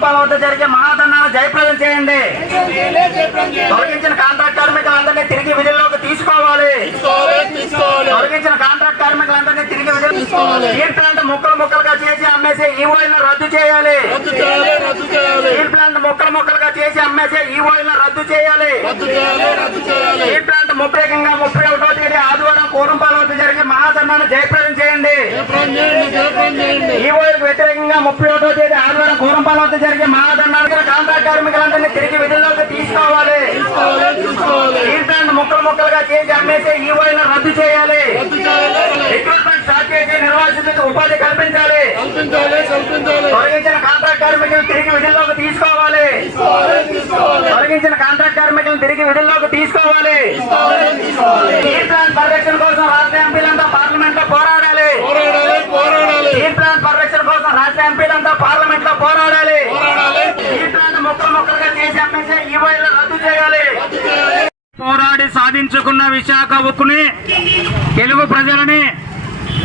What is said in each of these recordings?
కోరంపాల వద్ద జరిగే మహాధర్నాను జయప్రదం చేయండి. తొలగించిన కాంట్రాక్ట్ కార్మికులందరినీ తిరిగి విధుల్లోకి తీసుకోవాలి. తొలగించిన కాంట్రాక్ట్ కార్మికులందరినీ తిరిగి విధులు స్టీల్ ప్లాంట్ ముక్కలు ముక్కలుగా చేసి అమ్మేసే ఈఓయిలను రద్దు చేయాలి. స్టీల్ ప్లాంట్ ముక్కలు ముక్కలుగా చేసి అమ్మేసే ఈఓయిలను రద్దు చేయాలి. స్టీల్ ప్లాంట్ ముప్పైకంగా ముప్పై ఒకటో తేదీ ఆదివారం కోరంపాల వద్ద జరిగే మహాధర్నాను జయప్రదం చేయండి. ఈఓలకు వ్యతిరేకంగా ముప్పై ఒకటో తేదీ ఆదివారం కోరంపాల వద్ద జరిగే మహాధర్నానికి కాంట్రాక్ట్ కార్మికులందరినీ తిరిగి విధుల్లోకి తీసుకోవాలి. ముక్కలు ముక్కలుగా చేసి అమ్మేసే ఈఓలను రద్దు చేయాలి. రిక్రూట్మెంట్ స్టార్ట్ చేసి నిర్వాసితులకు ఉపాధి కల్పించాలి. తొలగించిన కాంట్రాక్ట్ కార్మికులను తిరిగి విధుల్లోకి తీసుకోవాలి. తొలగించిన కాంట్రాక్ట్ కార్మికులను తిరిగి విధుల్లోకి తీసుకోవాలి. పోరాడి సాధించుకున్న విశాఖ ఉక్కుని తెలుగు ప్రజలని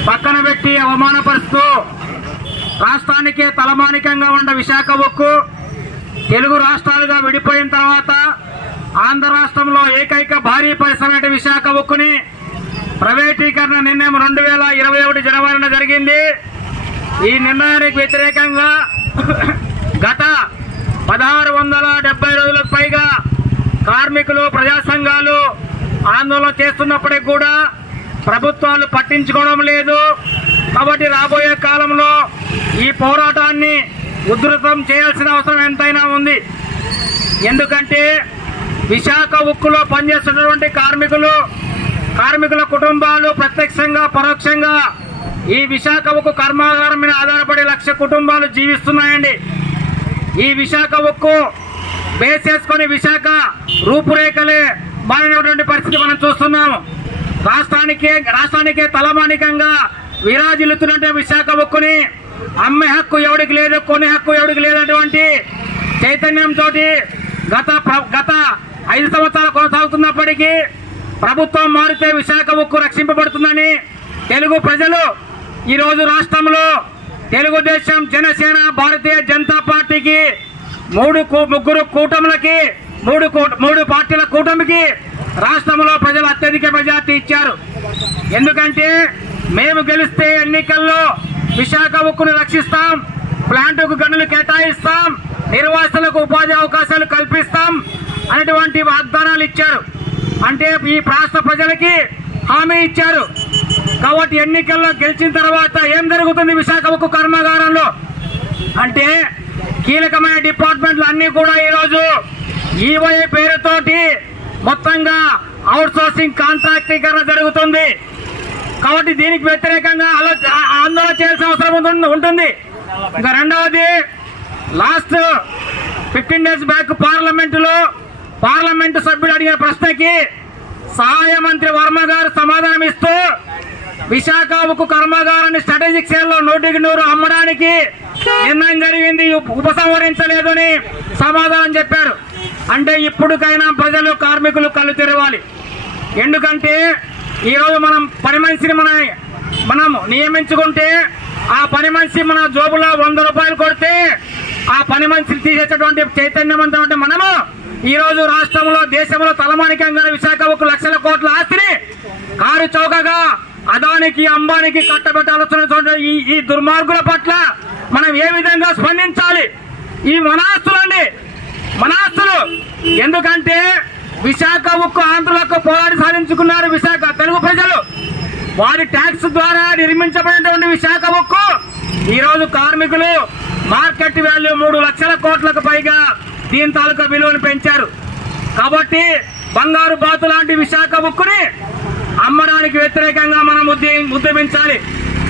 పక్కన పెట్టి అవమానపరుస్తూ రాష్ట్రానికే తలమానికంగా ఉన్న విశాఖ ఉక్కు తెలుగు రాష్ట్రాలుగా విడిపోయిన తర్వాత ఆంధ్ర రాష్ట్రంలో ఏకైక భారీ పరిశ్రమ విశాఖ ఉక్కుని ప్రైవేటీకరణ నిర్ణయం రెండు వేల ఇరవై ఒకటి జనవరిన జరిగింది. ఈ నిర్ణయానికి వ్యతిరేకంగా గత పదహారు వందల డెబ్బై రోజులకు పైగా కార్మికులు ప్రజా సంఘాలు ఆందోళన చేస్తున్నప్పటికి కూడా ప్రభుత్వాలు పట్టించుకోవడం లేదు. కాబట్టి రాబోయే కాలంలో ఈ పోరాటాన్ని ఉధృతం చేయాల్సిన అవసరం ఎంతైనా ఉంది. ఎందుకంటే విశాఖ ఉక్కులో పనిచేస్తున్నటువంటి కార్మికులు కార్మికుల కుటుంబాలు ప్రత్యక్షంగా పరోక్షంగా ఈ విశాఖ ఉక్కు కర్మాగారం మీద ఆధారపడి లక్ష కుటుంబాలు జీవిస్తున్నాయండి. ఈ విశాఖ ఉక్కు బేస్ చేసుకుని విశాఖ రూపురేఖలే మారినటువంటి పరిస్థితి మనం చూస్తున్నాము రాష్ట్రానికే రాష్ట్రానికే తలమానికంగా విరాజిల్లుతున్నట్టు విశాఖ ఉక్కుని అమ్మే హక్కు ఎవడికి లేదు కొనే హక్కు ఎవడికి లేనటువంటి చైతన్యంతో గత గత ఐదు సంవత్సరాలు కొనసాగుతున్నప్పటికీ ప్రభుత్వం మారితే విశాఖ ఉక్కు రక్షింపబడుతుందని తెలుగు ప్రజలు ఈరోజు రాష్ట్రంలో తెలుగుదేశం జనసేన భారతీయ జనతా పార్టీకి మూడు కూ- ముగ్గురు కూటములకి మూడు మూడు పార్టీల కూటమికి రాష్ట్రంలో ప్రజలు అత్యధిక మెజార్టీ ఇచ్చారు. ఎందుకంటే మేము గెలిస్తే ఎన్నికల్లో విశాఖ ఉక్కును రక్షిస్తాం ప్లాంటుకు గనులు కేటాయిస్తాం నిర్వాసులకు ఉపాధి అవకాశాలు కల్పిస్తాం అనేటువంటి వాగ్దానాలు ఇచ్చారు. అంటే ఈ రాష్ట్ర ప్రజలకి హామీ ఇచ్చారు. కాబట్టి ఎన్నికల్లో గెలిచిన తర్వాత ఏం జరుగుతుంది విశాఖ ఉక్కు కర్మాగారంలో? అంటే కీలకమైన డిపార్ట్మెంట్లు అన్ని కూడా ఈరోజు ఈవై పేరుతోటి మొత్తంగా అవుట్ సోర్సింగ్ కాంట్రాక్టీకరణ జరుగుతుంది. కాబట్టి దీనికి వ్యతిరేకంగా ఆందోళన చేయాల్సిన అవసరం ఉంటుంది- ఉంటుంది. ఇంకా రెండవది లాస్ట్ ఫిఫ్టీన్ డేస్ బ్యాక్ పార్లమెంటులో పార్లమెంటు సభ్యుడు అడిగిన ప్రశ్నకి సహాయ మంత్రి వర్మ గారు సమాధానం ఇస్తూ విశాఖ ఉక్కు కర్మాగారాన్ని స్ట్రాటజిక్ సేల్లో నూటికి నూరు అమ్మడానికి నిర్ణయం జరిగింది. ఉపసంహరించలేదని సమాధానం చెప్పారు. అంటే ఇప్పటికైనా ప్రజలు కార్మికులు కళ్ళు తెరవాలి. ఎందుకంటే ఈరోజు మనం పని మనిషిని మన మనం నియమించుకుంటే ఆ పని మనిషి మన జోబులో వంద రూపాయలు కొడితే ఆ పని మనిషిని తీసేటటువంటి చైతన్యవంతమైన మనము ఈరోజు రాష్ట్రంలో దేశంలో తలమానికంగా విశాఖ ఒక లక్షల కోట్ల ఆస్తిని కారు చౌకగా అదానికి అంబానికి కట్టబెట్టాల్సిన ఈ ఈ దుర్మార్గుల పట్ల మనం ఏ విధంగా స్పందించాలి? ఈ మనాస్తులండి మనాస్తులు ఎందుకంటే విశాఖ ఉక్కు ఆంధ్రులకు పోరాడి సాధించుకున్నారు విశాఖ తెలుగు ప్రజలు. వారి ట్యాక్స్ ద్వారా నిర్మించబడినటువంటి విశాఖ ఉక్కు ఈరోజు కార్మికులు మార్కెట్ వాల్యూ మూడు లక్షల కోట్లకు పైగా దీని తాలూకా విలువను పెంచారు. కాబట్టి బంగారు బాతు లాంటి విశాఖ ఉక్కుని అమ్మడానికి వ్యతిరేకంగా మనం ఉద్యమించాలి.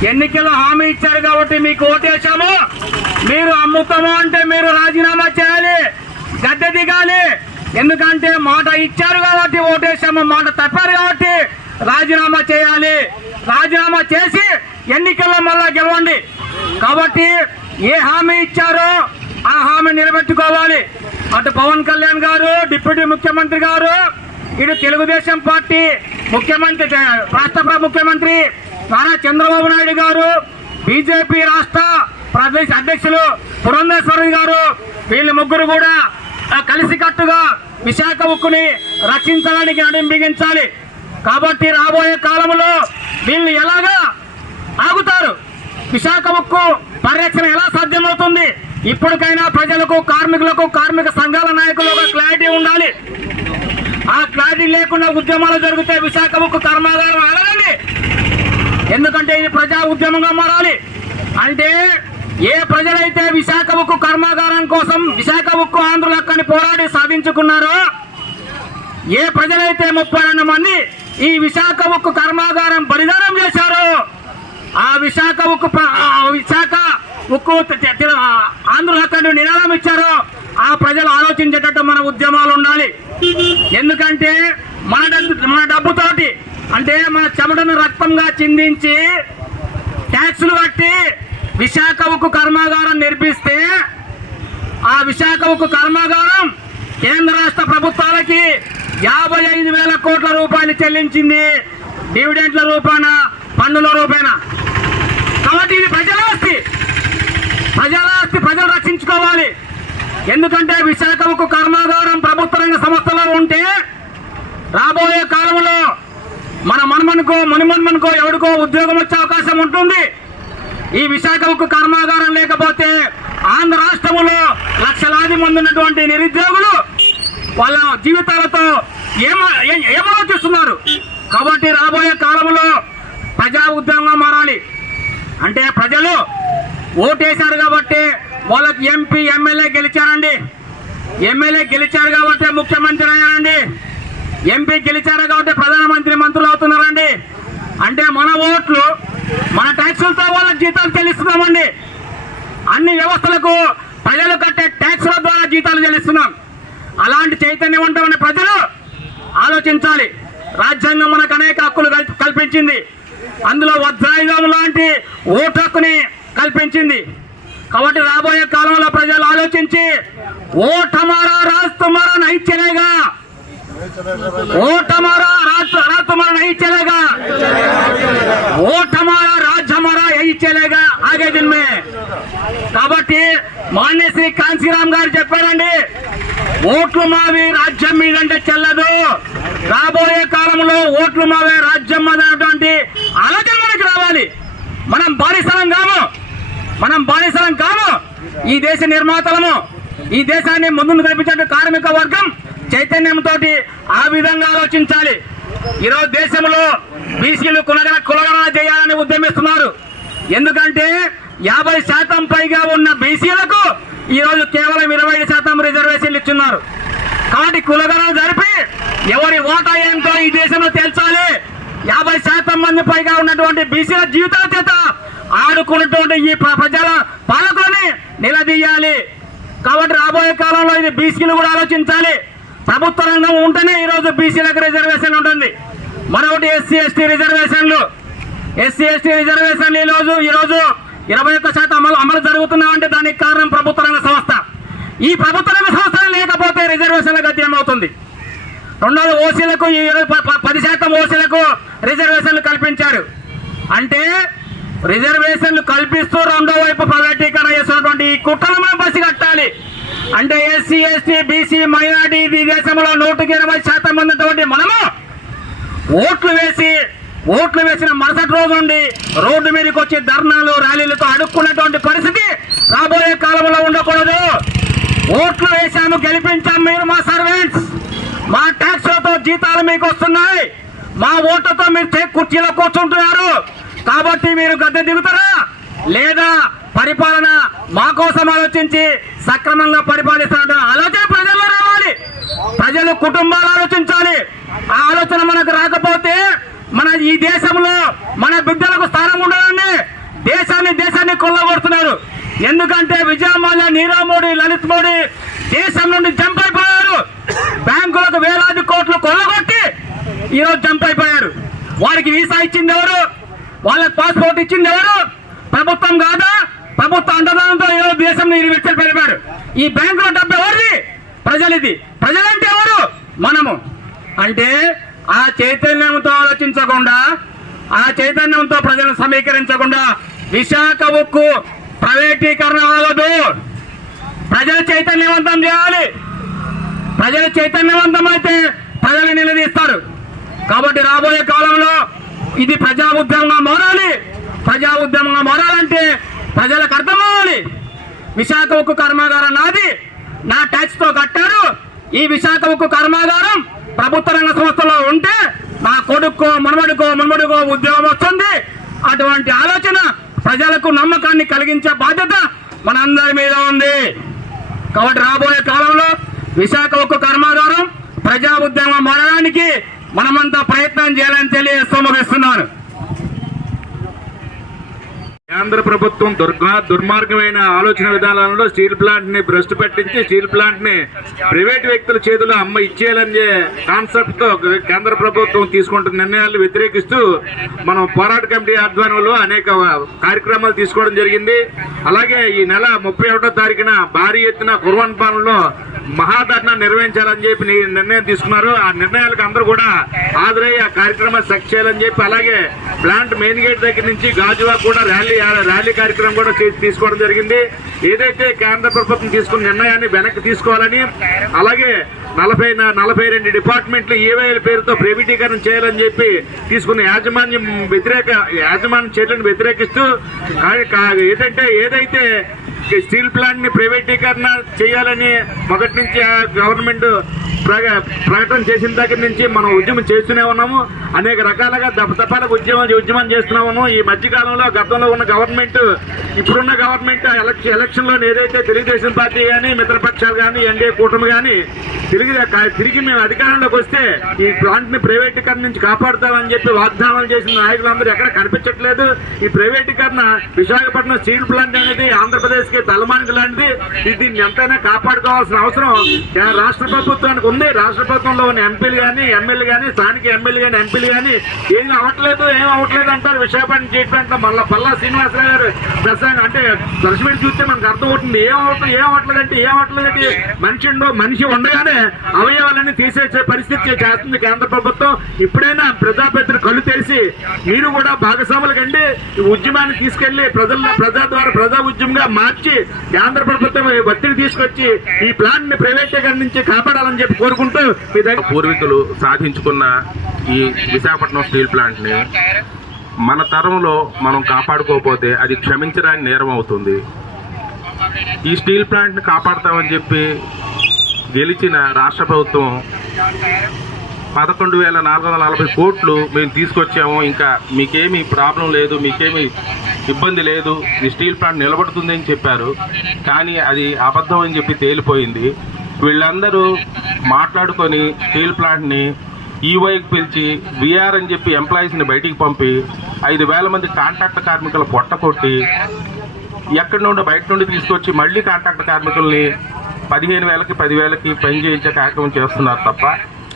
ఎన్నికలు హామీ ఇచ్చారు కాబట్టి మీకు ఓటేశాము. మీరు అమ్ముతాము అంటే మీరు రాజీనామా చేయాలి గద్దె దిగాలి. ఎందుకంటే మాట ఇచ్చారు కాబట్టి ఓటేసాము మాట తప్పారు కాబట్టి రాజీనామా చేయాలి. రాజీనామా చేసి ఎన్నికల్లో మళ్ళా గెలవండి. కాబట్టి ఏ హామీ ఇచ్చారో ఆ హామీ నిలబెట్టుకోవాలి. అటు పవన్ కళ్యాణ్ గారు డిప్యూటీ ముఖ్యమంత్రి గారు ఇటు తెలుగుదేశం పార్టీ ముఖ్యమంత్రి రాష్ట్ర ముఖ్యమంత్రి నారా చంద్రబాబు నాయుడు గారు బీజేపీ రాష్ట్ర ప్రదేశ్ అధ్యక్షులు పురంధేశ్వరి గారు వీళ్ళ ముగ్గురు కూడా కలిసికట్టుగా విశాఖ ఉక్కుని రక్షించడానికి నడుం బిగించాలి. కాబట్టి రాబోయే కాలంలో వీళ్ళు ఎలాగా ఆగుతారు? విశాఖ ఉక్కు పరిరక్షణ ఎలా సాధ్యమవుతుంది? ఇప్పటికైనా ప్రజలకు కార్మికులకు కార్మిక సంఘాల నాయకులకు క్లారిటీ ఉండాలి. ఆ క్లారిటీ లేకుండా ఉద్యమాలు జరిగితే విశాఖ ఉక్కు కర్మాగారం ఎలాగండి ఎందుకంటే ఇది ప్రజా ఉద్యమంగా మారాలి. అంటే ఏ ప్రజలైతే విశాఖ ఉక్కు కర్మాగారం కోసం విశాఖ ఉక్కు ఆంధ్రుల హక్కని పోరాడి సాధించుకున్నారో ఏ ప్రజలైతే ముప్పై రెండు మంది ఈ విశాఖ ఉక్కు కర్మాగారం బలిదానం చేశారో ఆ విశాఖ ఉక్కు విశాఖ ఉక్కు ఆంధ్రుల హక్కని నినాదం ఇచ్చారో ఆ ప్రజలు ఆలోచించేటట్టు మన ఉద్యమాలు ఉండాలి. ఎందుకంటే మన డబ్బు మన డబ్బుతోటి అంటే మన చెమటను రక్తంగా చిందించి ట్యాక్సులు కట్టి విశాఖ ఉక్కు కర్మాగారం నిర్మిస్తే ఆ విశాఖ ఉక్కు కర్మాగారం కేంద్ర రాష్ట్ర ప్రభుత్వాలకి యాభై ఐదు వేల కోట్ల రూపాయలు చెల్లించింది. డివిడెంట్ల రూపాన పన్నుల రూపాయన కాబట్టి ఇది ప్రజల ఆస్తి. ప్రజల ఆస్తి ప్రజలు రక్షించుకోవాలి. ఎందుకంటే విశాఖ ఉక్కు కర్మాగారం ప్రభుత్వ రంగ సంస్థలో ఉంటే రాబోయే కాలంలో మన మనమనుకో మునిమన్మనుకో ఎవరికో ఉద్యోగం వచ్చే అవకాశం ఉంటుంది. ఈ విశాఖకు కర్మాగారం లేకపోతే ఆంధ్ర రాష్ట్రంలో లక్షలాది మంది ఉన్నటువంటి నిరుద్యోగులు వాళ్ళ జీవితాలతో ఏమో ఏ- ఏమాలోచిస్తున్నారు? కాబట్టి రాబోయే కాలంలో ప్రజా ఉద్యమంగా మారాలి. అంటే ప్రజలు ఓటేశారు కాబట్టి వాళ్ళకి ఎంపీ ఎమ్మెల్యే గెలిచారండి. ఎమ్మెల్యే గెలిచారు కాబట్టి ముఖ్యమంత్రి అయ్యారండి. ఎంపీ గెలిచారు కాబట్టి ప్రధానమంత్రి మంత్రులు అవుతున్నారండి. అంటే మన ఓట్లు మన ట్యాక్సులతో వాళ్ళకి జీతాలు చెల్లిస్తున్నామండి. అన్ని వ్యవస్థలకు ప్రజలు కట్టే ట్యాక్సుల ద్వారా జీతాలు చెల్లిస్తున్నాం. అలాంటి చైతన్యవంతమైన ప్రజలు ఆలోచించాలి. రాజ్యాంగం మనకు అనేక హక్కులు కల్పించింది. అందులో వజ్రాయుధం లాంటి ఓటు హక్కుని కల్పించింది. కాబట్టి రాబోయే కాలంలో ప్రజలు ఆలోచించి ఓట్ హమారా రాజ్ తుమారా నహీ वोट हमारा राज राज तुम्हारा नहीं चलेगा वोट हमारा राज हमारा यही चलेगा आगे दिन में కాబట్టి మాన్య శ్రీ కాంశీరామ్ గారు చెప్పారండి ఓట్లు మావి రాజ్యం మీదంటే చెల్లదు రాబోయే కాలంలో ఓట్లు మావే రాజ్యం అనేటువంటి ఆలోచన మనకు రావాలి మనం బానిసలం కాము మనం బానిసలం కాము ఈ దేశ నిర్మాతలము ఈ దేశాన్ని ముందుకు నడిపించే కార్మిక వర్గం చైతన్యంతో ఆ విధంగా ఆలోచించాలి. ఈరోజు దేశంలో బీసీలు కులగన కులగణన చేయాలని ఉద్యమిస్తున్నారు. ఎందుకంటే యాభై శాతం పైగా ఉన్న బీసీలకు ఈరోజు కేవలం ఇరవై శాతం రిజర్వేషన్లు ఇచ్చున్నారు. కాబట్టి కులగణన జరిపి ఎవరి ఓటా ఏంటో ఈ దేశంలో తేల్చాలి. యాభై శాతం మంది పైగా ఉన్నటువంటి బీసీల జీవితాల చేత ఆడుకున్నటువంటి ఈ ప్ర- ప్రజల పాలకులని నిలదీయాలి. కాబట్టి రాబోయే కాలంలో ఇది బీసీలు కూడా ఆలోచించాలి. ప్రభుత్వ రంగం ఉంటేనే ఈరోజు బీసీలకు రిజర్వేషన్ ఉంటుంది. మరొకటి ఎస్సీ ఎస్టీ రిజర్వేషన్లు. ఎస్సీ ఎస్టీ రిజర్వేషన్లు ఈరోజు ఈరోజు ఇరవై ఒక్క శాతం అమలు అమలు జరుగుతున్నామంటే దానికి కారణం ప్రభుత్వ రంగ సంస్థ. ఈ ప్రభుత్వ రంగ సంస్థ లేకపోతే రిజర్వేషన్ల గతి ఏమవుతుంది? రెండోది ఓసీలకు ఇరవై ప- పది శాతం ఓసీలకు రిజర్వేషన్లు కల్పించారు. అంటే రిజర్వేషన్లు కల్పిస్తూ రెండో వైపు ప్రైవేటీకరణ చేస్తున్నటువంటి ఈ కుట్రను మనం పసిగట్టాలి అంటే ఎస్సీ ఎస్టీ బీసీ మైనార్టీ ఈ దేశంలో నూటికి ఇరవై శాతం ఉన్నటువంటి మనము ఓట్లు వేసి ఓట్లు వేసిన మరుసటి రోజు నుండి రోడ్డు మీదకి వచ్చి ధర్నాలు ర్యాలీలతో అడుక్కున్నటువంటి పరిస్థితి రాబోయే కాలంలో ఉండకూడదు. ఓట్లు వేశాము గెలిపించాం మీరు మా సర్వెంట్స్. మా ట్యాక్స్లతో జీతాలు మీకు వస్తున్నాయి. మా ఓట్లతో మీరు చే- కుర్చీలో కూర్చుంటున్నారు. కాబట్టి మీరు గద్దె దిగుతారా? లేదా పరిపాలన మా కోసం ఆలోచించి సక్రమంగా పరిపాలిస్తున్న ఆలోచన ప్రజల్లో రావాలి. ప్రజలు కుటుంబాలు ఆలోచించాలి. ఆ ఆలోచన మనకు రాకపోతే మన ఈ దేశంలో మన బిడ్డలకు స్థానం ఉండదండి. దేశాన్ని దేశాన్ని కొల్లగొడుతున్నారు. ఎందుకంటే విజయమాల్య నీరవ్ మోడీ లలిత్ మోడీ దేశం నుండి జంప్ అయిపోయారు. బ్యాంకులకు వేలాది కోట్లు కొల్లగొట్టి ఈరోజు జంప్ అయిపోయారు. వారికి వీసా ఇచ్చింది ఎవరు? వాళ్ళకి పాస్పోర్ట్ ఇచ్చింది ఎవరు? ప్రభుత్వం కాదా? ప్రభుత్వ అండదానంతో ఈరోజు దేశం విచ్చలు పెరిపారు ఈ బ్యాంకులో డబ్బు ఎవరిది? ప్రజలది. ప్రజలంటే ఎవరు? మనము. అంటే ఆ చైతన్యంతో ఆలోచించకుండా ఆ చైతన్యంతో ప్రజలను సమీకరించకుండా విశాఖ ఉక్కు ప్రైవేటీకరణ అవ్వదు ప్రజలు చైతన్యవంతం చేయాలి. ప్రజలు చైతన్యవంతం అయితే ప్రజలు నిలదీస్తారు. కాబట్టి రాబోయే కాలంలో ఇది ప్రజా ఉద్యమంగా మారాలి. ప్రజా ఉద్యమంగా మారాలంటే ప్రజలకు అర్థమవ్వాలి విశాఖ ఉక్కు కర్మాగారం నాది. నా ట్యాక్స్తో కట్టారు. ఈ విశాఖ ఉక్కు కర్మాగారం ప్రభుత్వ రంగ సంస్థలో ఉంటే నా కొడుకో మనమడుకో మనమడుకో ఉద్యోగం వస్తుంది. అటువంటి ఆలోచన ప్రజలకు నమ్మకాన్ని కలిగించే బాధ్యత మనందరి మీద ఉంది. కాబట్టి రాబోయే కాలంలో విశాఖ ఉక్కు కర్మాగారం ప్రజా ఉద్యమం మారడానికి మనమంతా ప్రయత్నం చేయాలని తెలియజేస్తూ ముగిస్తున్నాను. కేంద్ర ప్రభుత్వం దుర్గా దుర్మార్గమైన ఆలోచన విధానాలలో స్టీల్ ప్లాంట్ని భ్రష్టు పట్టించి స్టీల్ ప్లాంట్ని ప్రైవేట్ వ్యక్తుల చేతిలో అమ్మ ఇచ్చేయాలనే కాన్సెప్ట్తో కేంద్ర ప్రభుత్వం తీసుకుంటున్న నిర్ణయాలు వ్యతిరేకిస్తూ మనం పోరాట కమిటీ ఆధ్వర్యంలో అనేక కార్యక్రమాలు తీసుకోవడం జరిగింది. అలాగే ఈ నెల ముప్పై ఒకటో తారీఖున భారీ ఎత్తున కుర్వన్పాలెంలో మహాధర్ణ నిర్వహించాలని చెప్పి నిర్ణయం తీసుకున్నారు. ఆ నిర్ణయాలకు అందరూ కూడా హాజరై ఆ కార్యక్రమాన్ని సక్సెస్ చేయాలని చెప్పి అలాగే ప్లాంట్ మెయిన్ గేట్ దగ్గర నుంచి గాజువా కూడా ర్యాలీ ర్యాలీ కార్యక్రమం కూడా తీసుకోవడం జరిగింది. ఏదైతే కేంద్ర ప్రభుత్వం తీసుకున్న నిర్ణయాన్ని వెనక్కి తీసుకోవాలని అలాగే నలభై నలభై రెండు డిపార్ట్మెంట్లు ఈవైఎల్ పేరుతో ప్రైవేటీకరణ చేయాలని చెప్పి తీసుకున్న యాజమాన్యం వ్యతిరేక యాజమాన్య చర్యలను వ్యతిరేకిస్తూ ఏంటంటే ఏదైతే స్టీల్ ప్లాంట్ని ప్రైవేటీకరణ చేయాలని మొదటి నుంచి గవర్నమెంట్ ప్రకటన చేసిన దగ్గర నుంచి మనం ఉద్యమం చేస్తూనే ఉన్నాము. అనేక రకాలుగా దపదపాలకు ఉద్యమం ఉద్యమం చేస్తున్నాము ఈ మధ్యకాలంలో గతంలో ఉన్న గవర్నమెంట్ ఇప్పుడున్న గవర్నమెంట్ ఎలక్షన్ ఎలక్షన్లో ఏదైతే తెలుగుదేశం పార్టీ కానీ మిత్రపక్షాలు కానీ ఎన్డీఏ కూటమి కానీ తిరిగి తిరిగి మేము అధికారంలోకి వస్తే ఈ ప్లాంట్ని ప్రైవేటీకరణ నుంచి కాపాడుతామని చెప్పి వాగ్దానాలు చేసిన నాయకులందరూ ఎక్కడ కనిపించట్లేదు. ఈ ప్రైవేటీకరణ విశాఖపట్నం స్టీల్ ప్లాంట్ అనేది ఆంధ్రప్రదేశ్ కి తలమానిక లాంటిది. దీన్ని ఎంతైనా కాపాడుకోవాల్సిన అవసరం రాష్ట్ర ప్రభుత్వానికి ఉంది. రాష్ట్ర ప్రభుత్వంలో ఉన్న ఎంపీలు కానీ ఎమ్మెల్యే కానీ స్థానిక ఎమ్మెల్యే కానీ ఎంపీలు కానీ ఏం అవ్వట్లేదు ఏం అవ్వట్లేదు అంటారు. విశాఖపట్నం చేయటం మళ్ళీ పల్లా శ్రీనివాసరావు గారు ప్రసంగం అంటే దర్శనం చూస్తే మనకు అర్థమవుతుంది. ఏం అవుతుంది ఏం అవ్వట్లేదు అంటే ఏం అవ్వట్లేదు అంటే మనిషి ఉండ- మనిషి ఉండగానే అవయవాలన్నీ తీసేసే పరిస్థితి చేస్తుంది కేంద్ర ప్రభుత్వం. ఇప్పుడైనా ప్రజాప్రతిని కళ్ళు తెరిచి మీరు కూడా భాగస్వాములు కండి. ఉద్యమాన్ని తీసుకెళ్ళి ప్రజల్లో ప్రజా ద్వారా ప్రజా ఉద్యమంగా మార్చి కేంద్ర ప్రభుత్వం ఒత్తిడి తీసుకొచ్చి ఈ ప్లాన్ని ప్రైవేటీకరణ నుంచి కాపాడాలని చెప్పి కోరుకుంటూ మీ దగ్గర పూర్వీకులు సాధించుకున్న ఈ విశాఖపట్నం స్టీల్ ప్లాంట్ని మన తరంలో మనం కాపాడుకోకపోతే అది క్షమించడానికి నేరం అవుతుంది. ఈ స్టీల్ ప్లాంట్ని కాపాడతామని చెప్పి గెలిచిన రాష్ట్ర ప్రభుత్వం పదకొండు వేల నాలుగు వందల నలభై కోట్లు మేము తీసుకొచ్చాము. ఇంకా మీకేమీ ప్రాబ్లం లేదు మీకేమీ ఇబ్బంది లేదు. ఈ స్టీల్ ప్లాంట్ నిలబడుతుంది అని చెప్పారు. కానీ అది అబద్ధం అని చెప్పి తేలిపోయింది. వీళ్ళందరూ మాట్లాడుకొని స్టీల్ ప్లాంట్ని ఈవైకి పిలిచి విఆర్ అని చెప్పి ఎంప్లాయీస్ని బయటికి పంపి ఐదు వేల మంది కాంట్రాక్ట్ కార్మికులు పొట్ట కొట్టి ఎక్కడి నుండి బయట నుండి తీసుకొచ్చి మళ్ళీ కాంట్రాక్ట్ కార్మికుల్ని పదిహేను వేలకి పదివేలకి పని చేయించే కార్యక్రమం చేస్తున్నారు తప్ప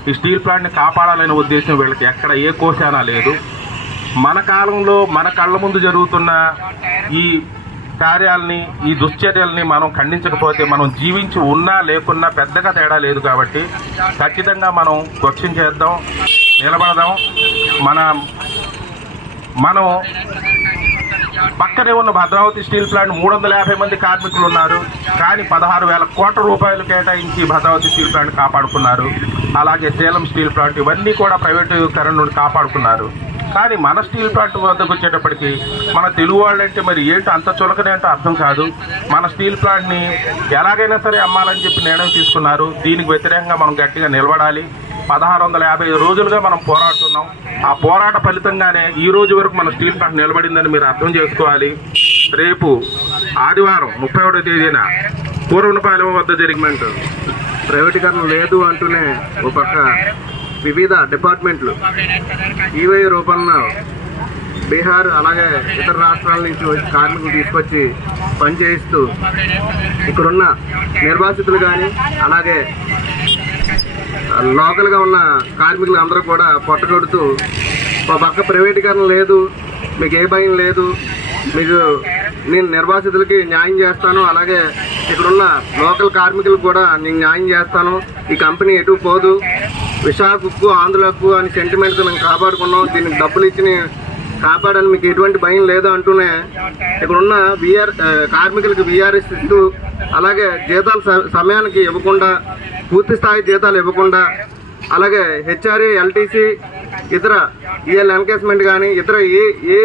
ఈ స్టీల్ ప్లాంట్ని కాపాడాలనే ఉద్దేశం వీళ్ళకి ఎక్కడ ఏ కోశానా లేదు. మన కాలంలో మన కళ్ళ ముందు జరుగుతున్న ఈ కార్యాలని ఈ దుశ్చర్యల్ని మనం ఖండించకపోతే మనం జీవించి ఉన్నా లేకున్నా పెద్దగా తేడా లేదు కాబట్టి ఖచ్చితంగా మనం క్వశ్చన్ చేద్దాం నిలబడదాం. మన మనం పక్కనే ఉన్న భద్రావతి స్టీల్ ప్లాంట్ మూడు వందల యాభై మంది కార్మికులు ఉన్నారు కానీ పదహారు వేల కోట్ల రూపాయలు కేటాయించి భద్రావతి స్టీల్ ప్లాంట్ కాపాడుకున్నారు. అలాగే సేలం స్టీల్ ప్లాంట్ ఇవన్నీ కూడా ప్రైవేటీకరణ నుండి కాపాడుకున్నారు. కానీ మన స్టీల్ ప్లాంట్ వద్దకు వచ్చేటప్పటికి మన తెలుగు వాళ్ళంటే మరి ఏంటో అంత చులకనే అంటే అర్థం కాదు. మన స్టీల్ ప్లాంట్ని ఎలాగైనా సరే అమ్మాలని చెప్పి నిర్ణయం తీసుకున్నారు. దీనికి వ్యతిరేకంగా మనం గట్టిగా నిలబడాలి. పదహారు వందల యాభై రోజులుగా మనం పోరాడుతున్నాం. ఆ పోరాట ఫలితంగానే ఈ రోజు వరకు మన స్టీల్ ప్లాంట్ నిలబడిందని మీరు అర్థం చేసుకోవాలి. రేపు ఆదివారం ముప్పై ఒకటో తేదీన పూర్వనపాలెం వద్ద జరిగినట్టు ప్రైవేటీకరణ లేదు అంటూనే ఒక పక్క వివిధ డిపార్ట్మెంట్లు ఈవై రూపంలో బీహార్ అలాగే ఇతర రాష్ట్రాల నుంచి వచ్చి కార్మికులు తీసుకొచ్చి పని చేయిస్తూ ఇక్కడున్న నిర్వాసితులు కానీ అలాగే లోకల్గా ఉన్న కార్మికులు అందరూ కూడా పొట్టగొడుతూ ఒక పక్క ప్రైవేటీకరణ లేదు మీకు ఏ భయం లేదు మీకు నేను నిర్వాసితులకి న్యాయం చేస్తాను అలాగే ఇక్కడున్న లోకల్ కార్మికులకు కూడా నేను న్యాయం చేస్తాను ఈ కంపెనీ ఎటు పోదు విశాఖకు ఆంధ్రులకు అని సెంటిమెంట్స్ మేము కాపాడుకున్నాం దీనికి డబ్బులు ఇచ్చిన కాపాడని మీకు ఎటువంటి భయం లేదు అంటూనే ఇక్కడ ఉన్న విఆర్ కార్మికులకు విఆర్ఎస్ ఇస్తూ అలాగే జీతాలు సమయానికి ఇవ్వకుండా పూర్తి స్థాయి జీతాలు ఇవ్వకుండా అలాగే హెచ్ఆర్ఏ ఎల్టీసీ ఇతర ఈఎల్ ఎన్కేస్మెంట్ కానీ ఇతర ఏ ఏ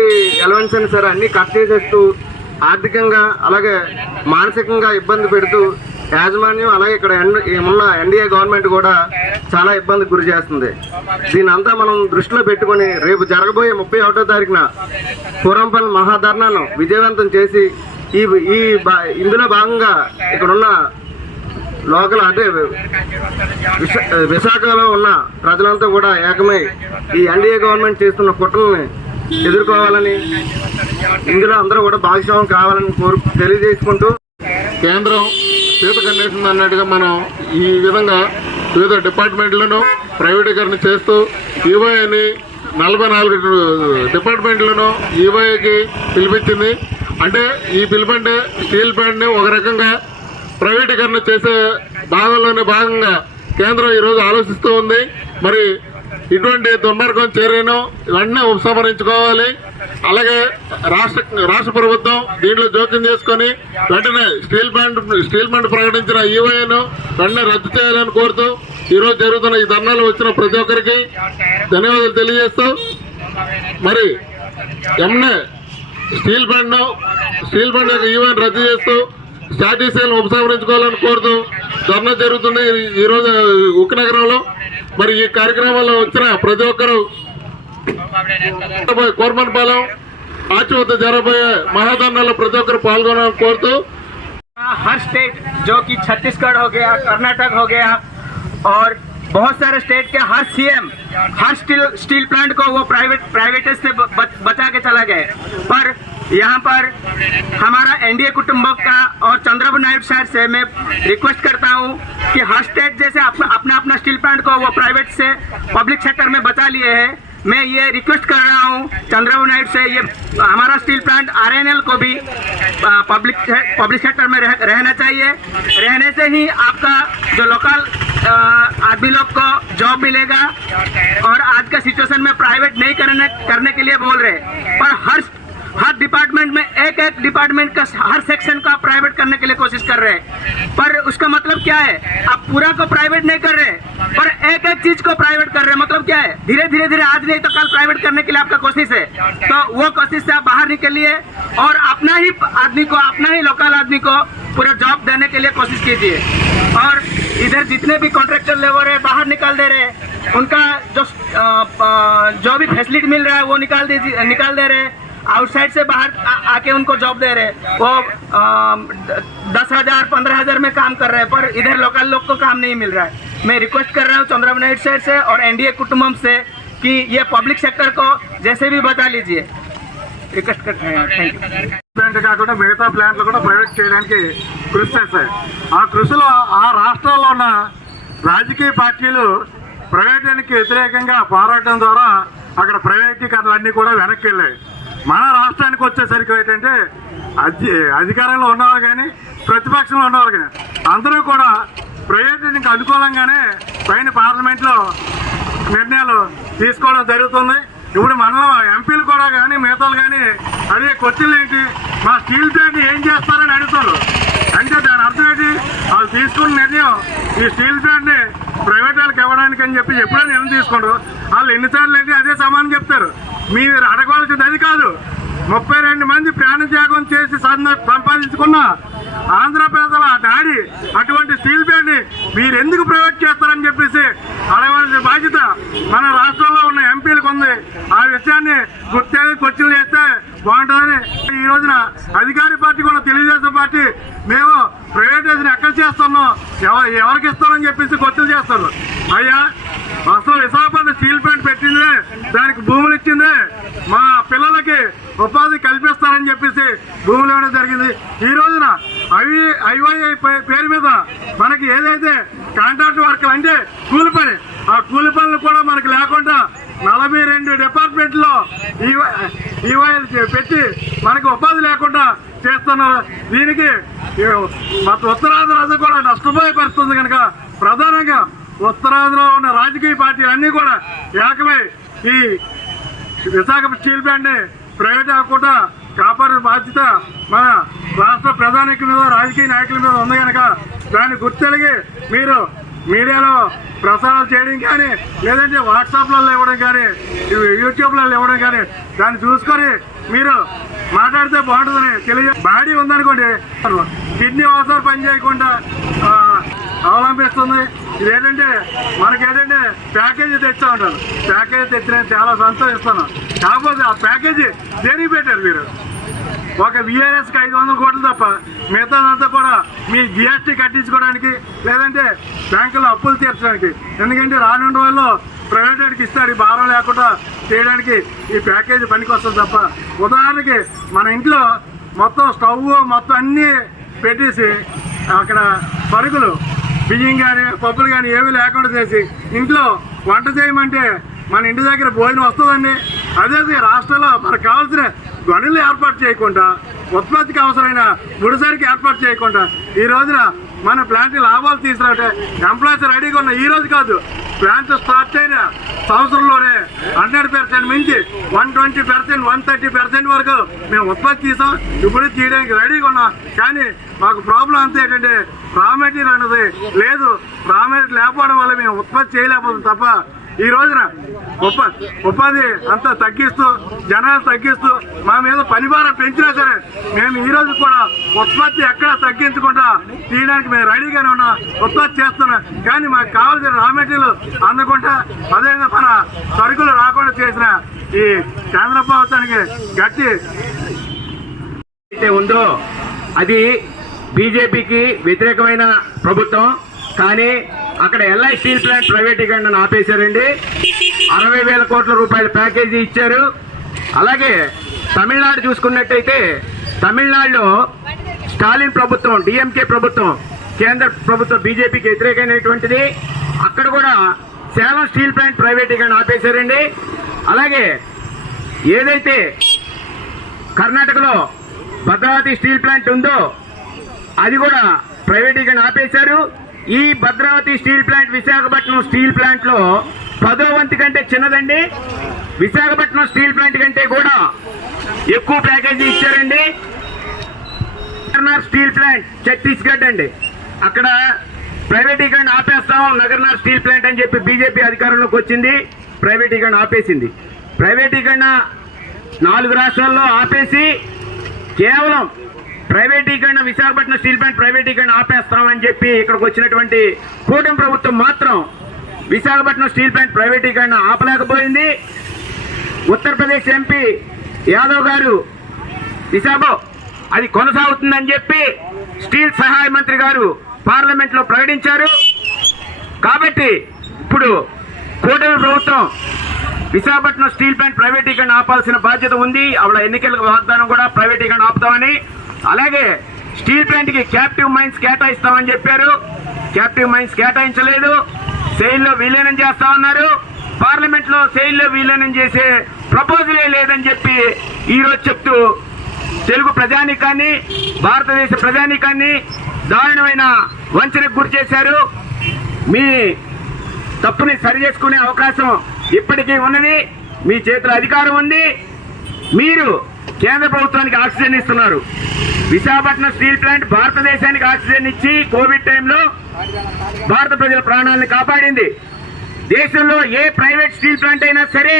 ఎలవెన్స్ అయినా సరే అన్నీ కట్ చేసేస్తూ ఆర్థికంగా అలాగే మానసికంగా ఇబ్బంది పెడుతూ యాజమాన్యం అలాగే ఇక్కడ ఎన్- ఉన్న ఎన్డీఏ గవర్నమెంట్ కూడా చాలా ఇబ్బందికి గురి చేస్తుంది. దీని అంతా మనం దృష్టిలో పెట్టుకొని రేపు జరగబోయే ముప్పై ఒకటో తారీఖున పూరంపల్లి మహాధర్నాను విజయవంతం చేసి ఈ ఈ ఇందులో భాగంగా ఇక్కడున్న లోకల్ అంటే విశా- విశాఖలో ఉన్న ప్రజలంతా కూడా ఏకమై ఈ ఎన్డీఏ గవర్నమెంట్ చేస్తున్న కుట్రల్ని ఎదుర్కోవాలని ఇందులో అందరూ కూడా భాగస్వామ్యం కావాలని కోరు తెలియజేసుకుంటూ కేంద్రం సీత కన్నేసింది అన్నట్టుగా మనం ఈ విధంగా వివిధ డిపార్ట్మెంట్లను ప్రైవేటీకరణ చేస్తూ ఈవైని నలభై నాలుగు డిపార్ట్మెంట్లను ఈవైకి పిలిపించింది. అంటే ఈ పిలుపు స్టీల్ ప్లాంట్ని ఒక రకంగా ప్రైవేటీకరణ చేసే భాగంలోని భాగంగా కేంద్రం ఈరోజు ఆలోచిస్తూ ఉంది. మరి ఇటువంటి దుర్మార్గం చేరేను. ఇవన్నీ ఉపసంహరించుకోవాలి. అలాగే రాష్ట్ర రాష్ట్ర ప్రభుత్వం దీంట్లో జోక్యం చేసుకొని వెంటనే స్టీల్ ప్లాంట్ స్టీల్ ప్లాంట్ ప్రకటించిన ఈవైను వెంటనే రద్దు చేయాలని కోరుతూ ఈరోజు జరుగుతున్న ఈ ధర్నాలు వచ్చిన ప్రతి ఒక్కరికి ధన్యవాదాలు తెలియజేస్తూ మరి ఎమ్మె స్టీల్ ప్లాంట్ స్టీల్ ప్లాంట్ యొక్క ఈవెంట్ రద్దు చేస్తూ స్టాటీసీలను ఉపసంహరించుకోవాలని కోరుతూ ధర్నా జరుగుతుంది ఈ- ఈ రోజు మరి ఈ కార్యక్రమంలో వచ్చిన ప్రతి ఒక్కరూ కోరమన్పాలెం ఆచి వద్ద జరగబోయే మహాధర్నాలో ప్రతి ఒక్కరు పాల్గొనాలని కోరుతూ हर स्टेट जो कि छत्तीसगढ़ हो गया कर्नाटक हो गया और बहुत सारे स्टेट के हर सीएम हर स्टील स्टील प्लांट को वो प्राइवेट प्राइवेट से ब- बच- बचा के चला गए पर यहाँ पर हमारा एनडीए कुटुंबक का और चंद्रबाबू नायडू सर से मैं रिक्वेस्ट करता हूँ कि हर स्टेट जैसे अपना अपना अपना स्टील प्लांट को वो प्राइवेट से पब्लिक सेक्टर में बचा लिए हैं मैं ये रिक्वेस्ट कर रहा हूँ चंद्रबाबू नायडू से ये हमारा स्टील प्लांट आरएनएल को भी पब्लिक पब्लिक सेक्टर में रह, रहना चाहिए रहने से ही आपका जो लोकल आदमी लोग को जॉब मिलेगा और आज का सिचुएशन में प्राइवेट नहीं करने करने के लिए बोल रहे। पर हर हर डिपार्टमेंट में, एक एक डिपार्टमेंट का हर सेक्शन का प्राइवेट करने के लिए कोशिश कर रहे हैं। पर उसका मतलब क्या है? आप पूरा को प्राइवेट नहीं कर रहे, पर एक एक चीज़ को प्राइवेट कर रहे हैं। मतलब क्या है? धीरे धीरे धीरे आज नहीं तो कल प्राइवेट करने के लिए आपका कोशिश है। तो वो कोशिश से आप बाहर निकलिए और अपना ही आदमी को, अपना ही लोकल आदमी को पूरा जॉब देने के लिए कोशिश कीजिए। और इधर जितने भी कॉन्ट्रेक्टर लेबर है, बाहर निकाल दे रहे हैं। उनका जो जो भी फैसिलिटी मिल रहा है, वो निकाल दीजिए, निकाल दे रहे हैं। आउटसाइड से बाहर आ, आके उनको जॉब दे रहे हैं वो अम, द- दस हजार पंद्रह हजार में काम कर रहे हैं पर इधर लोकल लोग को काम नहीं मिल रहा है मैं रिक्वेस्ट कर रहा हूँ चंद्रबाबू नायडू सर से और एनडीए कुटुंबम से कि ये पब्लिक सेक्टर को जैसे भी बता लीजिए रिक्वेस्ट करते हैं थैंक यू ప్లాంట్ కాకుండా మిగతా ప్లాంట్లు కూడా ప్రైవేట్ చేయడానికి కృషి చేస్తాయి ఆ కృషిలో ఆ రాష్ట్రాల్లో ఉన్న రాజకీయ పార్టీలు ప్రైవేటానికి వ్యతిరేకంగా పోరాటం ద్వారా అక్కడ ప్రైవేటీకరణలు అన్నీ కూడా వెనక్కి వెళ్ళాయి మన రాష్ట్రానికి వచ్చేసరికి ఏంటంటే అధి అధికారంలో ఉన్నవారు కానీ ప్రతిపక్షంలో ఉన్నవారు కానీ అందరూ కూడా ప్రయోజనానికి అనుకూలంగానే పైన పార్లమెంట్లో నిర్ణయాలు తీసుకోవడం జరుగుతుంది. ఇప్పుడు మనలో ఎంపీలు కూడా కానీ మిగతాలు కానీ అదే క్వశ్చన్లు ఏంటి? మా స్టీల్ ప్లాంట్ ఏం చేస్తారని అడుగుతారు అంటే దాని అర్థం ఏంటి? వాళ్ళు తీసుకున్న నిర్ణయం ఈ స్టీల్ ప్లాంట్ని ప్రైవేట్ వాళ్ళకి ఇవ్వడానికి అని చెప్పి ఎప్పుడైనా నిర్ణయం తీసుకోండు. వాళ్ళు ఎన్నిసార్లు అయితే అదే సమానం చెప్తారు. మీరు అడగవలసింది అది కాదు. ముప్పై రెండు మంది ప్రాణత్యాగం చేసి సంపాదించుకున్న ఆంధ్ర ప్రజల అటువంటి స్టీల్ ప్లాంట్ మీరు ఎందుకు ప్రైవేట్ చేస్తారని చెప్పేసి అడగవలసిన బాధ్యత మన రాష్ట్రంలో ఉన్న ఎంపీలకు ఉంది. ఆ విషయాన్ని గుర్తెరిగి క్వశ్చన్లు చేస్తే బాగుంటుందని ఈ రోజున అధికార పార్టీ కూడా తెలుగుదేశం పార్టీ మేము ప్రైవేటైజేషన్ ఎక్కడ చేస్తున్నాం? ఎవరికి ఇస్తామని చెప్పేసి క్వశ్చన్ చేస్తారు. అయ్యా అసలు విశాఖపట్నం స్టీల్ ప్లాంట్ పెట్టిందే దానికి భూములు ఇచ్చిందే మా పిల్లలకి ఉపాధి కల్పిస్తారని చెప్పేసి భూములు ఇవ్వడం జరిగింది. ఈ రోజున అవి ఐవైఐ పేరు మీద మనకి ఏదైతే కాంట్రాక్ట్ వర్కులు అంటే కూలి పని ఆ కూలి పనులు కూడా మనకి లేకుండా నలభై రెండు డిపార్ట్మెంట్లో ఈవైఎల్ పెట్టి మనకి ఉపాధి లేకుండా చేస్తున్నారు. దీనికి ఈ ఉత్తరాంధ్ర కూడా నష్టపోయే పరిస్థితుంది కనుక ప్రధానంగా ఉత్తరాంధ్రలో ఉన్న రాజకీయ పార్టీలు అన్నీ కూడా ఏకమై ఈ విశాఖ స్టీల్ ప్లాంట్ని ప్రైవేట్ కాకుండా కాపాడే బాధ్యత మన రాష్ట్ర ప్రధానికుల మీద రాజకీయ నాయకుల మీద ఉంది కనుక దాన్ని గుర్తెలిగి మీరు మీడియాలో ప్రసారాలు చేయడం కానీ లేదంటే వాట్సాప్లలో ఇవ్వడం కానీ యూట్యూబ్లలో ఇవ్వడం కానీ దాన్ని చూసుకొని మీరు మాట్లాడితే బాగుంటుందని తెలియ బాడీ ఉందనుకోండి కిడ్నీ ఒకసారి పని చేయకుండా అవలంబిస్తుంది. ఇదేంటంటే మనకి ఏంటంటే ప్యాకేజీ తెచ్చా ఉంటారు ప్యాకేజీ తెచ్చిన చాలా సంతోషిస్తాను కాకపోతే ఆ ప్యాకేజీ దేనికి పెట్టారు మీరు? ఒక విఆర్ఎస్కి ఐదు వందల కోట్లు తప్ప మిగతాదంతా కూడా మీ జిఎస్టీ కట్టించుకోవడానికి లేదంటే బ్యాంకులో అప్పులు తీర్చడానికి. ఎందుకంటే రానున్న రోజుల్లో ప్రైవేటెడ్కి ఇస్తాడు ఈ భారం లేకుండా చేయడానికి ఈ ప్యాకేజీ పనికి వస్తుంది తప్ప. ఉదాహరణకి మన ఇంట్లో మొత్తం స్టవ్ మొత్తం అన్నీ పెట్టేసి అక్కడ సరుకులు బియ్యం కానీ పప్పులు కానీ ఏమీ లేకుండా చేసి ఇంట్లో వంట చేయమంటే మన ఇంటి దగ్గర భోజనం వస్తుందండి. అదే రాష్ట్రంలో మనకు కావాల్సిన గనులు ఏర్పాటు చేయకుండా ఉత్పత్తికి అవసరమైన ముడిసరికి ఏర్పాటు చేయకుండా ఈ రోజున మన ప్లాంట్ లాభాలు తీసుకురాటే ఎంప్లాయీస్ రెడీగా ఉన్న ఈ రోజు కాదు. ప్లాంట్ స్టార్ట్ అయిన సంవత్సరంలోనే హండ్రెడ్ పర్సెంట్ మించి one twenty percent one thirty percent వరకు మేము ఉత్పత్తి చేసాం. ఇప్పుడు తీయడానికి రెడీగా ఉన్నాం. కానీ మాకు ప్రాబ్లం అంతా ఏంటంటే రా మెటీరియల్ అన్నది లేదు. రా మెటీరియల్ లేకపోవడం వల్ల మేము ఉత్పత్తి చేయలేకపోతుంది తప్ప ఈ రోజున ఉప ఉపాధి అంతా తగ్గిస్తూ జనాలు తగ్గిస్తూ మా మీద పనిభారం పెంచినా సరే మేము ఈ రోజు కూడా ఉత్పత్తి ఎక్కడా తగ్గించకుండా తీయడానికి మేము రెడీగానే ఉన్నాం ఉత్పత్తి చేస్తున్నాం. కానీ మాకు కావాల్సిన రా మెటీరియల్ అందకుండా అదేవిధంగా మన సరుకులు రాకుండా చేసిన ఈ కేంద్ర ప్రభుత్వానికి గట్టి అయితే ఉందో అది బీజేపీకి వ్యతిరేకమైన ప్రభుత్వం కానీ అక్కడ ఎల్ఐ స్టీల్ ప్లాంట్ ప్రైవేటీకరణను ఆపేశారండి. అరవై వేల కోట్ల రూపాయల ప్యాకేజీ ఇచ్చారు. అలాగే తమిళనాడు చూసుకున్నట్టయితే తమిళనాడులో స్టాలిన్ ప్రభుత్వం డిఎంకే ప్రభుత్వం కేంద్ర ప్రభుత్వం బీజేపీకి వ్యతిరేకమైనటువంటిది. అక్కడ కూడా సేలం స్టీల్ ప్లాంట్ ప్రైవేటీకరణ ఆపేశారండి. అలాగే ఏదైతే కర్ణాటకలో భద్రావతి స్టీల్ ప్లాంట్ ఉందో అది కూడా ప్రైవేటీకరణ ఆపేశారు. ఈ Bhadravati steel plant Visakhapatnam steel ప్లాంట్లో పదో వంతు కంటే చిన్నదండి. విశాఖపట్నం స్టీల్ ప్లాంట్ కంటే కూడా ఎక్కువ ప్యాకేజీ ఇచ్చారండి. నగర్నార్ స్టీల్ ప్లాంట్ ఛత్తీస్గఢ్ అండి. అక్కడ ప్రైవేటీకరణ ఆపేస్తాం నగర్నార్ స్టీల్ ప్లాంట్ అని చెప్పి బీజేపీ అధికారంలోకి వచ్చింది. ప్రైవేటీకరణ ఆపేసింది. ప్రైవేటీకరణ నాలుగు రాష్ట్రాల్లో ఆపేసి కేవలం ప్రైవేటీకరణ విశాఖపట్నం స్టీల్ ప్లాంట్ ప్రైవేటీకరణ ఆపేస్తామని చెప్పి ఇక్కడికి వచ్చినటువంటి కూటమి ప్రభుత్వం మాత్రం విశాఖపట్నం స్టీల్ ప్లాంట్ ప్రైవేటీకరణ ఆపలేకపోయింది. ఉత్తరప్రదేశ్ ఎంపీ యాదవ్ గారు విశాఖ అది కొనసాగుతుందని చెప్పి స్టీల్ సహాయ మంత్రి గారు పార్లమెంట్లో ప్రకటించారు. కాబట్టి ఇప్పుడు కూటమి ప్రభుత్వం విశాఖపట్నం స్టీల్ ప్లాంట్ ప్రైవేటీకరణ ఆపాల్సిన బాధ్యత ఉంది. ఆవిడ ఎన్నికల వాగ్దానం కూడా ప్రైవేటీకరణ ఆపుతామని అలాగే స్టీల్ ప్లాంట్కి క్యాప్టివ్ మైన్స్ కేటాయిస్తామని చెప్పారు. Captive mines కేటాయించలేదు. సెయిల్లో విలీనం చేస్తా ఉన్నారు. పార్లమెంట్లో సెయిల్లో విలీనం చేసే ప్రపోజలే లేదని చెప్పి ఈరోజు చెప్తూ తెలుగు ప్రజానీకాన్ని భారతదేశ ప్రజానీకాన్ని దారుణమైన వంచనకు గురి చేశారు. మీ తప్పుని సరి చేసుకునే అవకాశం ఇప్పటికీ ఉన్నది. మీ చేతిలో అధికారం ఉంది. మీరు కేంద్ర ప్రభుత్వానికి ఆక్సిజన్ ఇస్తున్నారు. విశాఖపట్నం స్టీల్ ప్లాంట్ భారతదేశానికి ఆక్సిజన్ ఇచ్చి కోవిడ్ టైంలో భారత ప్రజల ప్రాణాలను కాపాడింది. దేశంలో ఏ ప్రైవేట్ స్టీల్ ప్లాంట్ అయినా సరే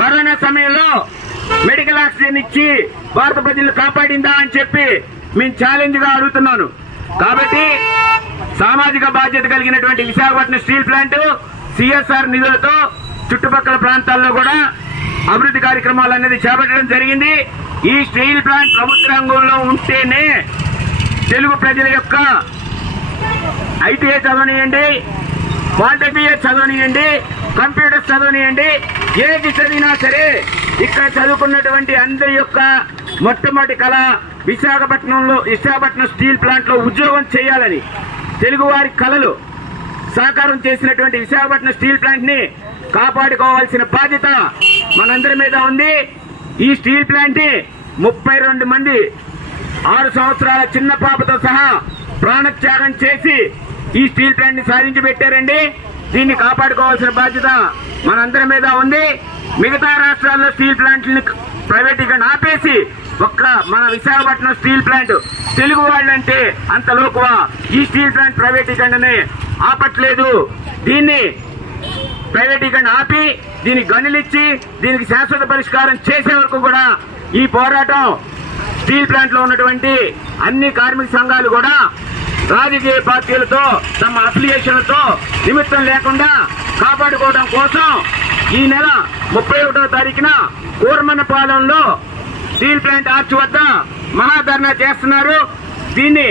కరోనా సమయంలో మెడికల్ ఆక్సిజన్ ఇచ్చి భారత ప్రజలు కాపాడిందా అని చెప్పి మేము ఛాలెంజ్గా అడుగుతున్నాను. కాబట్టి సామాజిక బాధ్యత కలిగినటువంటి విశాఖపట్నం స్టీల్ ప్లాంట్ సిఎస్ఆర్ నిధులతో చుట్టుపక్కల ప్రాంతాల్లో కూడా అభివృద్ధి కార్యక్రమాలు అనేది చేపట్టడం జరిగింది. ఈ స్టీల్ ప్లాంట్ ప్రభుత్వ రంగంలో ఉంటేనే తెలుగు ప్రజల యొక్క ఐటీఐ చదవనియండి పాలిటెక్నిక్ చదవనియండి కంప్యూటర్స్ చదవనియండి ఏది చదివినా సరే ఇక్కడ చదువుకున్నటువంటి అందరి యొక్క మొట్టమొదటి కళ విశాఖపట్నంలో విశాఖపట్నం స్టీల్ ప్లాంట్లో ఉద్యోగం చేయాలని తెలుగువారి కళలు సాకారం చేసినటువంటి విశాఖపట్నం స్టీల్ ప్లాంట్ని కాపాడుకోవాల్సిన బాధ్యత మనందరి మీద ఉంది. ఈ స్టీల్ ప్లాంట్ ముప్పై రెండు మంది ఆరు సంవత్సరాల చిన్న పాపతో సహా ప్రాణత్యాగం చేసి ఈ స్టీల్ ప్లాంట్ని సాధించి పెట్టారండి. దీన్ని కాపాడుకోవాల్సిన బాధ్యత మనందరి మీద ఉంది. మిగతా రాష్ట్రాల్లో స్టీల్ ప్లాంట్లను ప్రైవేటీకరణ ఆపేసి ఒక్క మన విశాఖపట్నం స్టీల్ ప్లాంట్ తెలుగు వాళ్ళంటే అంత లోకువా. ఈ స్టీల్ ప్లాంట్ ప్రైవేటీకరణని ఆపట్లేదు. దీన్ని ప్రైవేటీకరణ ఆపి దీనికి గనులిచ్చి దీనికి శాశ్వత పరిష్కారం చేసే వరకు కూడా ఈ పోరాటం స్టీల్ ప్లాంట్లో ఉన్నటువంటి అన్ని కార్మిక సంఘాలు కూడా రాజకీయ పార్టీలతో తమ అఫిలియేషన్లతో నిమిత్తం లేకుండా కాపాడుకోవడం కోసం ఈ నెల ముప్పై ఒకటో తారీఖున కూర్మన్నపాలెంలో స్టీల్ ప్లాంట్ ఆర్చ్ వద్ద మహాధర్నా చేస్తున్నారు. దీన్ని